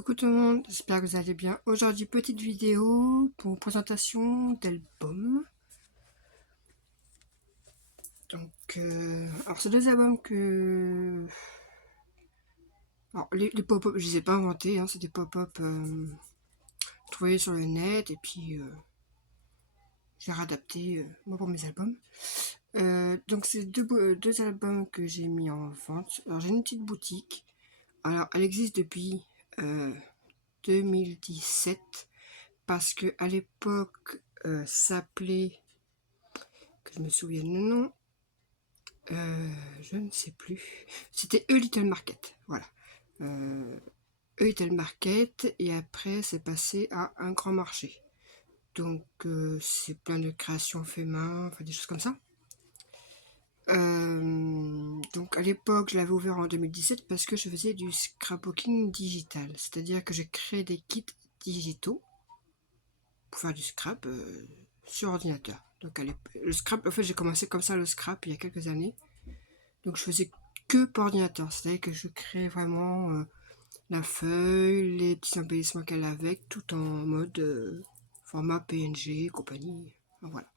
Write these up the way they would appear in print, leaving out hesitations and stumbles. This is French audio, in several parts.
Coucou tout le monde, j'espère que vous allez bien. Aujourd'hui, petite vidéo pour présentation d'albums. Alors c'est deux albums que... Alors les pop-up, je les ai pas inventés, hein, c'est des pop-up trouvés sur le net et puis j'ai réadapté moi pour mes albums. Donc c'est deux albums que j'ai mis en vente. Alors j'ai une petite boutique. Alors elle existe depuis 2017 parce que à l'époque s'appelait, que je me souvienne le nom, je ne sais plus, c'était A Little Market, voilà. A Little Market, et après c'est passé à un grand marché. Donc c'est plein de créations fait main, enfin des choses comme ça. Donc à l'époque je l'avais ouvert en 2017 parce que je faisais du scrapbooking digital, c'est-à-dire que je crée des kits digitaux pour faire du scrap sur ordinateur. Donc le scrap, en fait j'ai commencé comme ça le scrap il y a quelques années. Donc je faisais que par ordinateur, c'est-à-dire que je créais vraiment la feuille, les petits embellissements qu'elle a avec, tout en mode format PNG, compagnie, enfin, voilà.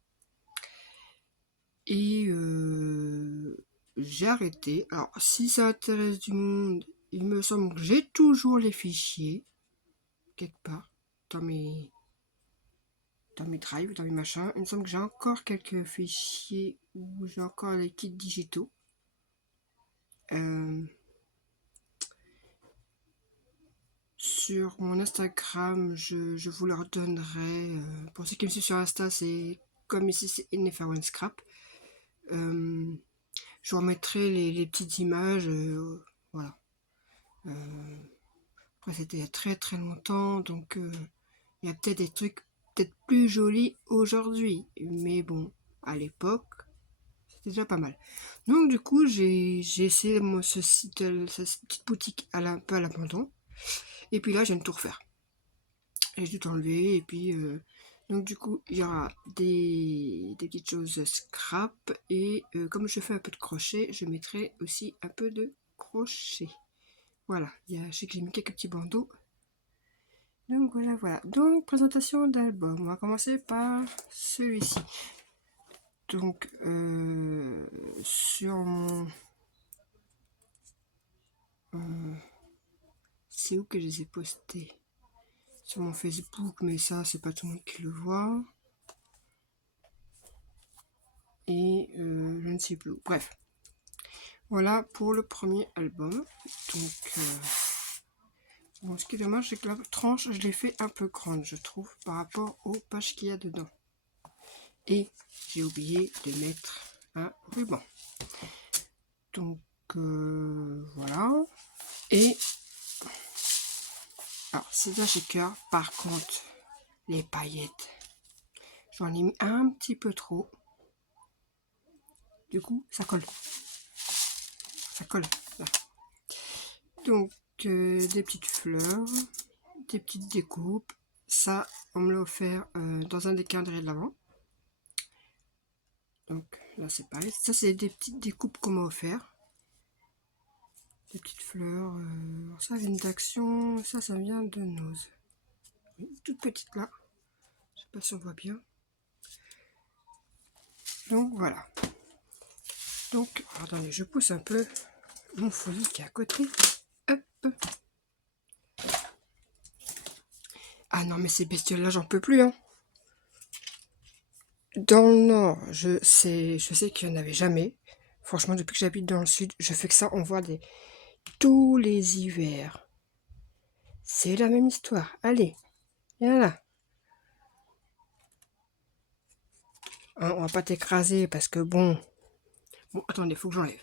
Et j'ai arrêté. Alors si ça intéresse du monde, il me semble que j'ai toujours les fichiers, quelque part, dans mes drives, dans mes machins. Il me semble que j'ai encore quelques fichiers où j'ai encore les kits digitaux. Sur mon Instagram, je vous leur donnerai. Pour ceux qui me suivent sur Insta, c'est comme ici, c'est In Scrap. Je vous remettrai les petites images. Voilà. Après, c'était il y a très très longtemps, donc il y a peut-être des trucs peut-être plus jolis aujourd'hui. Mais bon, à l'époque, c'était déjà pas mal. Donc du coup, j'ai essayé moi, cette petite boutique un peu à l'abandon. Et puis là, je viens de tout refaire. Et j'ai tout enlevé. Et puis, donc du coup, il y aura des petites choses scrap. Et comme je fais un peu de crochet, je mettrai aussi un peu de crochet. Voilà, je sais que j'ai mis quelques petits bandeaux. Donc voilà, voilà. Donc, présentation d'album. On va commencer par celui-ci. Donc, sur mon... c'est où que je les ai postés? Sur mon Facebook, mais ça, c'est pas tout le monde qui le voit. Et je ne sais plus. Bref. Voilà pour le premier album. Donc, bon, ce qui est dommage, c'est que la tranche, je l'ai fait un peu grande, je trouve, par rapport aux pages qu'il y a dedans. Et j'ai oublié de mettre un ruban. Donc, voilà. Et, alors, c'est un shaker. Par contre, les paillettes, j'en ai mis un petit peu trop. Du coup, ça colle. Ça colle. Là. Donc, des petites fleurs, des petites découpes. Ça, on me l'a offert dans un des calendriers de l'Avent. Donc là, c'est pareil. Ça, c'est des petites découpes qu'on m'a offert. Des petites fleurs. Alors ça vient d'Action. Ça vient de Nose. Une toute petite là. Je sais pas si on voit bien. Donc voilà. Donc, attendez, je pousse un peu mon folie qui est à côté. Hop. Ah non, mais ces bestioles-là, j'en peux plus, hein. Dans le nord, je sais qu'il n'y en avait jamais. Franchement, depuis que j'habite dans le sud, je fais que ça. On voit tous les hivers. C'est la même histoire. Allez, viens là. Hein, on va pas t'écraser parce que bon... Bon, attendez, faut que j'enlève.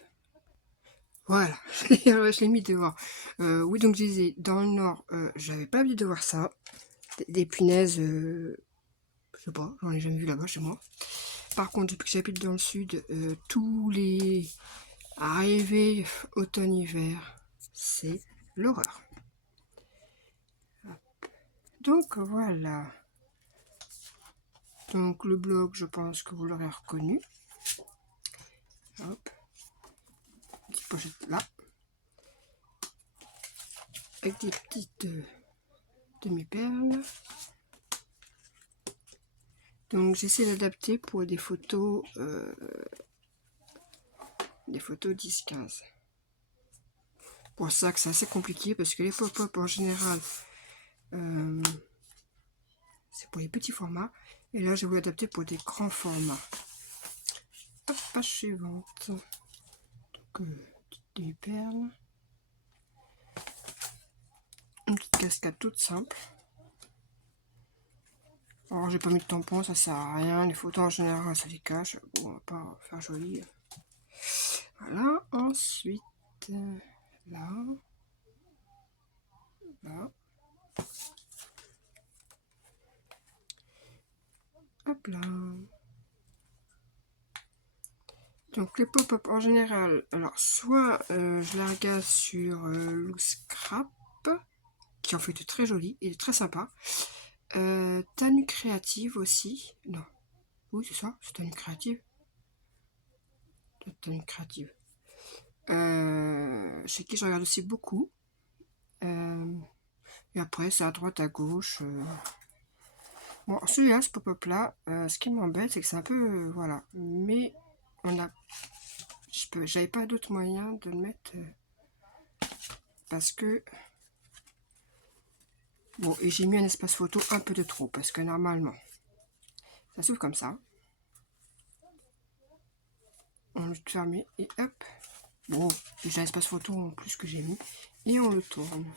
Voilà, je l'ai mis dehors. Oui, donc je disais, dans le nord, j'avais pas envie de voir ça. Des punaises, je sais pas, j'en ai jamais vu là-bas chez moi. Par contre, depuis que j'habite dans le sud, tous les arrivées automne-hiver, c'est l'horreur. Donc voilà. Donc le blog, je pense que vous l'aurez reconnu. Hop. Petite pochette là. Avec des petites demi-perle. Donc j'essaie d'adapter pour des photos 10-15. Pour ça que c'est assez compliqué parce que les pop-up en général c'est pour les petits formats. Et là je vais adapter pour des grands formats. Hop, page suivante. Donc petite demi-perle. Une petite cascade toute simple. Alors j'ai pas mis de tampon, ça sert à rien. Les photos en général ça les cache. Bon, on va pas faire joli. Voilà, ensuite là, hop là. Donc les pop-up en général, alors soit je la regarde sur Loose Scrap, qui en fait de très joli et très sympa. Tanu Créative aussi, non, oui c'est ça, c'est Tanu Créative. Tanu Créative. Chez qui je regarde aussi beaucoup. Et après c'est à droite, à gauche. Bon, celui-là, ce pop-up là, ce qui m'embête, c'est que c'est un peu, voilà. Mais on a, j'avais pas d'autre moyen de le mettre parce que bon, et j'ai mis un espace photo un peu de trop parce que normalement, ça s'ouvre comme ça. On le ferme et hop. Bon, j'ai un espace photo en plus que j'ai mis et on le tourne.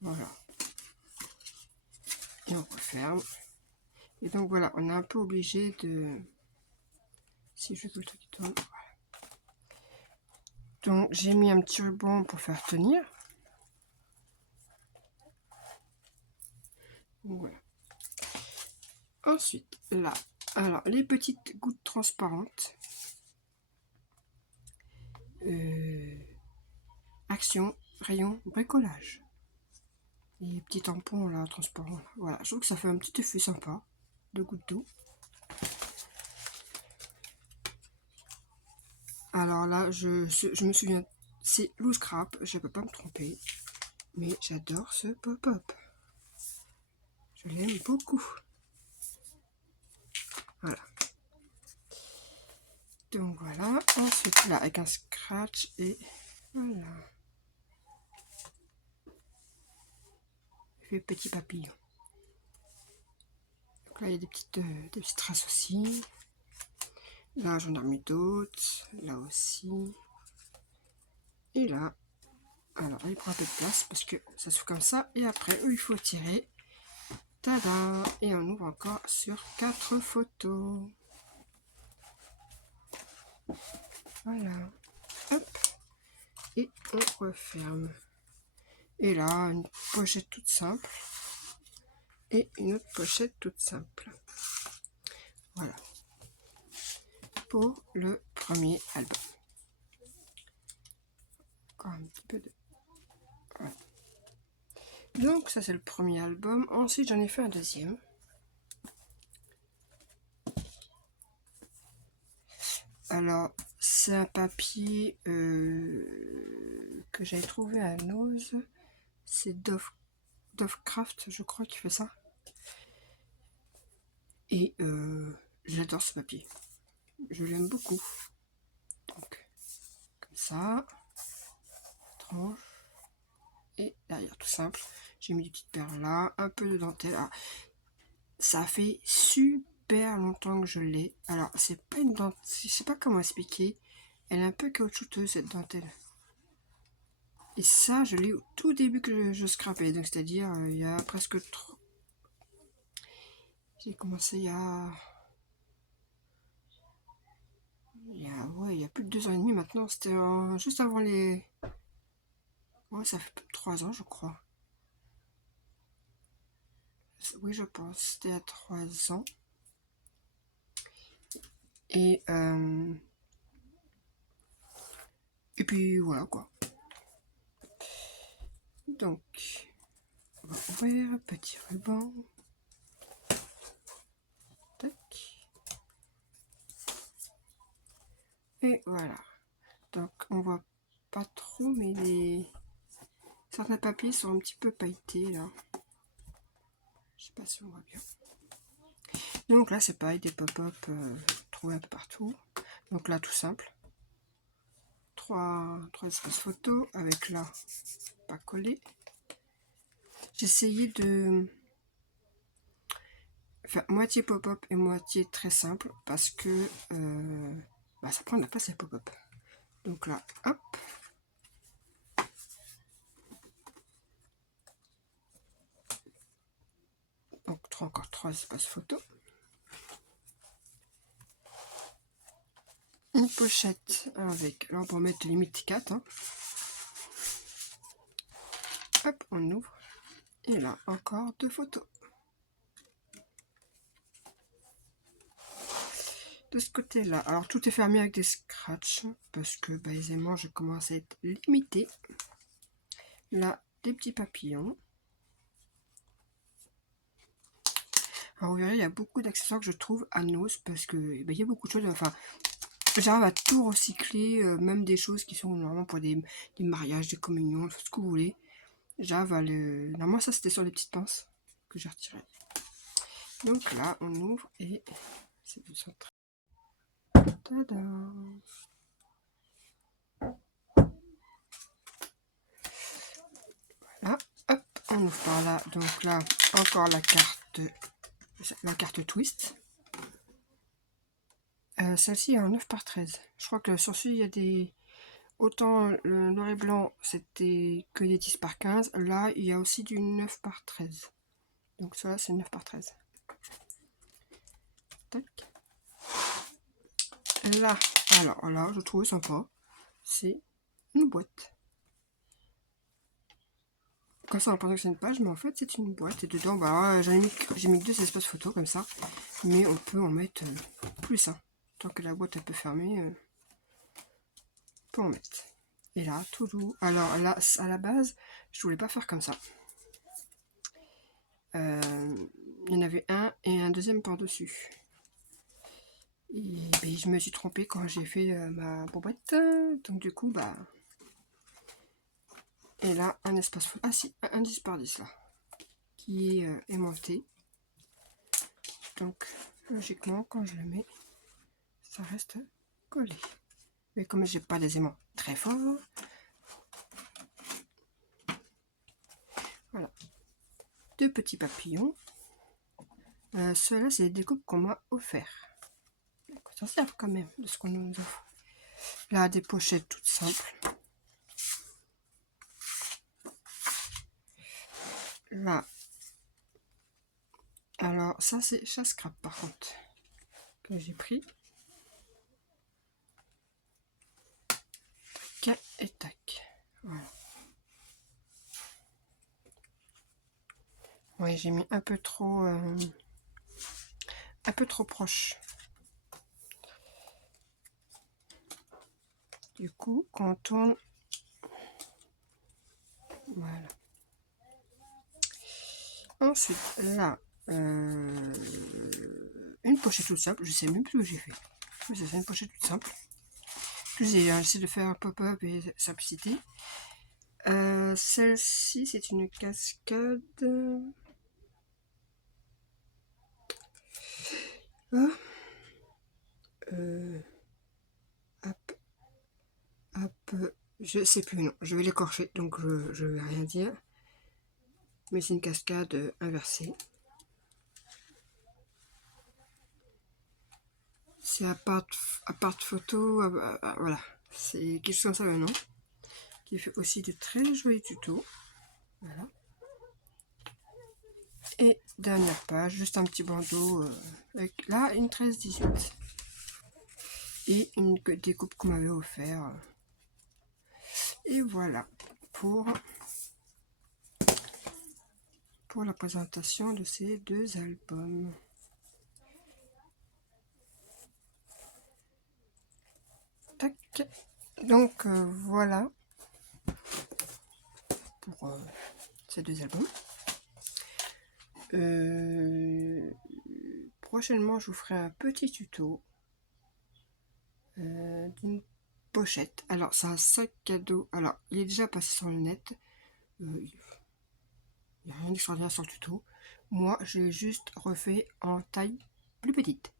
Voilà. Et on referme. Et donc voilà, on est un peu obligé de. Si je veux le truc qui tourne, voilà. Donc j'ai mis un petit ruban pour faire tenir. Donc, voilà. Ensuite, là, alors les petites gouttes transparentes. Action, rayon, bricolage. Les petits tampons là, transparents. Là. Voilà, je trouve que ça fait un petit effet sympa de gouttes d'eau. Alors là, je me souviens, c'est Loose Scrap, je peux pas me tromper. Mais j'adore ce pop-up. Je l'aime beaucoup. Voilà. Donc voilà. Ensuite là, avec un scratch et voilà. Il fait petit papillon. Donc là, il y a des petites traces aussi. Là, j'en ai remis d'autres. Là aussi. Et là. Alors, il prend un peu de place parce que ça se fait comme ça. Et après, il faut tirer. Tada! Et on ouvre encore sur 4 photos. Voilà. Hop. Et on referme. Et là, une pochette toute simple. Et une autre pochette toute simple. Voilà. Pour le premier album. Encore un petit peu de... Voilà. Donc ça c'est le premier album. Ensuite j'en ai fait un deuxième. Alors c'est un papier que j'avais trouvé à Nose. C'est Dovecraft, je crois, qui fait ça. Et j'adore ce papier. Je l'aime beaucoup. Donc comme ça. Tranche. Et derrière tout simple. J'ai mis des petites perles là. Un peu de dentelle. Ah, ça fait super longtemps que je l'ai. Alors c'est pas une dentelle. Je sais pas comment expliquer. Elle est un peu caoutchouteuse cette dentelle. Et ça, je l'ai au tout début que je scrapais. Donc c'est-à-dire il y a presque 3... J'ai commencé il y a il y a plus de 2 ans et demi maintenant. C'était juste avant les... Ouais, ça fait 3 ans je crois. Oui, je pense. C'était à 3 ans. Et puis voilà quoi. Donc, on va ouvrir un petit ruban. Tac. Et voilà. Donc, on voit pas trop, mais Certains papiers sont un petit peu pailletés là. Je sais pas si on voit bien. Donc là c'est pareil, des pop-up trouvés un peu partout. Donc là tout simple. Trois espaces photos avec là pas collé. J'ai essayé de faire moitié pop-up et moitié très simple parce que ça prend de la place les pop-up. Donc là, hop. Donc encore trois espaces photos. Une pochette avec, là on peut mettre limite 4. Hein. Hop, on ouvre. Et là, encore deux photos. De ce côté-là, alors tout est fermé avec des scratchs parce que aisément je commence à être limitée. Là, des petits papillons. Alors vous verrez, il y a beaucoup d'accessoires que je trouve à Nos parce que il y a beaucoup de choses. Enfin, j'arrive à tout recycler, même des choses qui sont normalement pour des mariages, des communions, tout ce que vous voulez. J'arrive à le. Normalement, ça c'était sur les petites pinces que j'ai retirées. Donc là, on ouvre et c'est du centre. Tada! Voilà, hop, on ouvre par là. Donc là, encore la carte twist. Celle-ci est en 9 par 13. Je crois que sur celui, il y a des... Autant le noir et blanc, c'était que des 10 par 15. Là, il y a aussi du 9 par 13. Donc ça, c'est 9 par 13. Tac. Là, alors là, je trouve sympa. C'est une boîte. Comme ça, on pense que c'est une page, mais en fait, c'est une boîte. Et dedans, j'ai mis 2 espaces photos comme ça. Mais on peut en mettre plus. Hein. Tant que la boîte, elle peut fermer, on peut en mettre. Et là, tout doux. Alors là, à la base, je voulais pas faire comme ça. Il y en avait un et un deuxième par-dessus. Et je me suis trompée quand j'ai fait ma boîte. Donc du coup, et là, un espace photo. Ah si, un 10 par 10 là. Qui est aimanté. Donc, logiquement, quand je le mets, ça reste collé. Mais comme j'ai pas des aimants très forts, voilà. 2 petits papillons. Ceux-là, c'est des découpes qu'on m'a offert. Ça sert quand même de ce qu'on nous offre. Là, des pochettes toutes simples. Là. Alors, ça, c'est chasse crabe par contre. Que j'ai pris. Tac et tac. Voilà. Oui, j'ai mis un peu trop proche. Du coup, quand on tourne, voilà. Ensuite, là, une pochette toute simple. Je sais même plus où j'ai fait. Mais c'est une pochette toute simple. J'ai essayé de faire un pop-up et simplicité. Celle-ci, c'est une cascade. Hop, je sais plus, non, je vais l'écorcher, donc je vais rien dire. Mais c'est une cascade inversée. C'est à part photo, voilà. C'est quelque chose comme ça maintenant. Qui fait aussi de très jolis tutos. Voilà. Et dernière page, juste un petit bandeau avec là une 13-18. Et une découpe qu'on m'avait offert. Et voilà pour la présentation de ces 2 albums. Tac. Donc voilà pour ces 2 albums. Prochainement, je vous ferai un petit tuto d'une pochette. Alors, c'est un sac à dos. Alors, il est déjà passé sur le net. Il n'y a rien d'extraordinaire sur le tuto. Moi, j'ai juste refait en taille plus petite.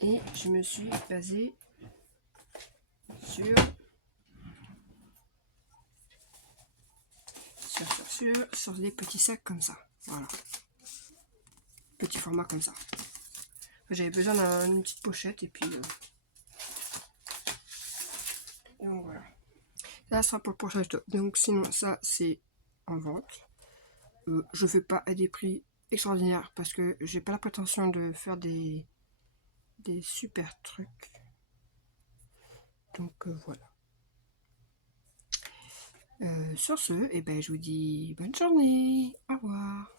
Et je me suis basée sur des petits sacs comme ça. Voilà. Petit format comme ça. J'avais besoin d'une petite pochette et puis donc voilà. Ça sera pour le prochain tuto. Donc sinon ça c'est en vente. Je fais pas à des prix extraordinaires parce que j'ai pas la prétention de faire des super trucs. Donc voilà. Sur ce, et ben, je vous dis bonne journée. Au revoir.